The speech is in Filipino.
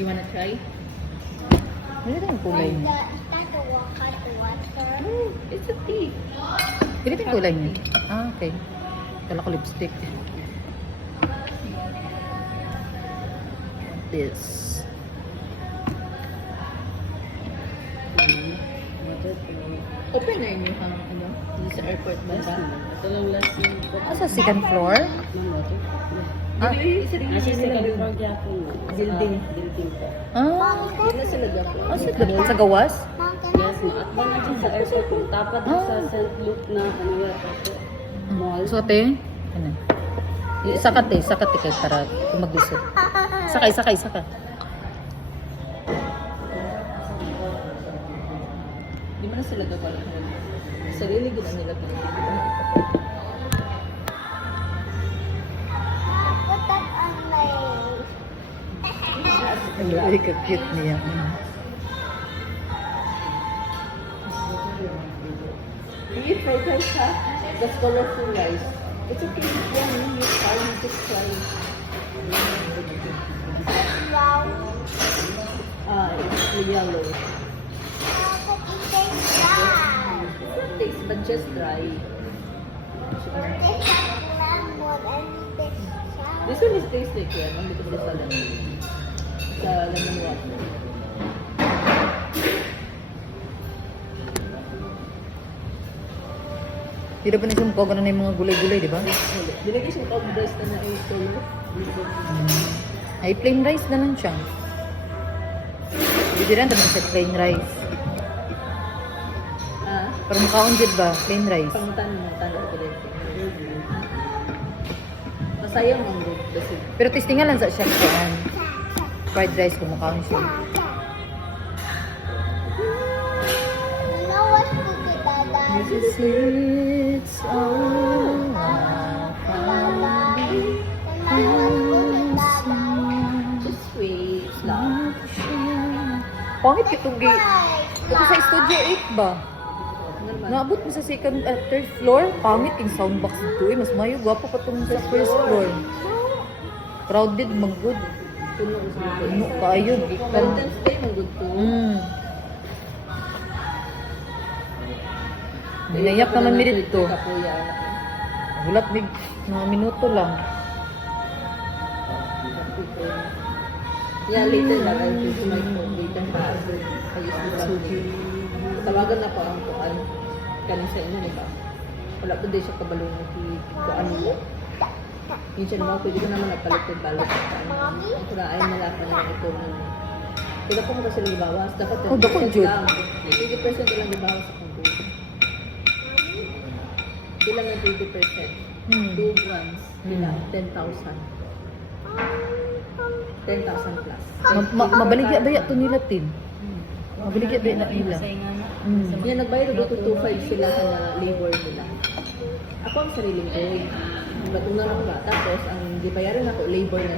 You wanna try? Ano yung kulay niya? It's a tea. Ganito yung kulay niya. Ah, okay. Kala ko lipstick. This. Open na yun yung ano, sa airport ba? Ito lang last yung Ah, sa second floor? Ah, Building po. ah, Yun na sila dapat. sa gawas? Yes, at ba na dyan sa airport kung tapat din sa St. Luke na ano yata po. Mall. So, ate, ano? Sakat kay para mag-isip. Sakay. Di mo na sila dapat. Sarili gina nila. Ay, ka-cute niya. You eat fried rice, ha? That's colorful rice. It's okay. Yeah, you try. You just try. It's yellow. It tastes, but just try. This one is tasty, kaya nang dito sa lemon. Sa lemon water. Di na pa nagsumpog na yung mga gulay-gulay, di ba? Dinagay siyang cold rice na na yung color. Ay, plain rice na lang siya. Hindi rin naman siya plain rice. Ah, Pero mukhaon dyan ba? Plain rice. pangutan mo, tanong ko din. Masayang ang good kasi. Pero tasting nga lang sa siya kuan. Fried rice kung mukhaon siya. It's all Just wait lang. Pangit kitong gi. Ito sa studio 8 ba? Normal. Naabot mo sa second at third floor. Pangit yung soundbox dito eh. Mas mayo. Gwapo pa itong sa first floor. Crowded, mag-good. Puno ko sa mga. Ano kayo? Valentine's Day, mag good po. Binayak naman mi dito. Sa kuya. Gulat big mga minuto lang. Yeah, later na lang ito my phone. Later pa. Ayos mo ba? Tawagan na pa ang kuan. Kanin sa inyo, di ba? Wala po din siya kabalong kuan mo. Yun siya naman, pwede ko naman napalit yung balot. Kung ayaw malapang na ito. Kaya po mo kasi libawas. Dapat Oh, dako, Jud. 20% lang libawas sa computer. Ilang ang 20%? 2 grams. Ilang? 10,000. 10,000 plus. Mabaligya ba ito nila, Tin? Mabaligya ba na nila? Yan, nagbayad ko 225 sila sa labor nila. Ako ang sariling ko. Batong na ako ba? Tapos, ang di bayaran ako, labor na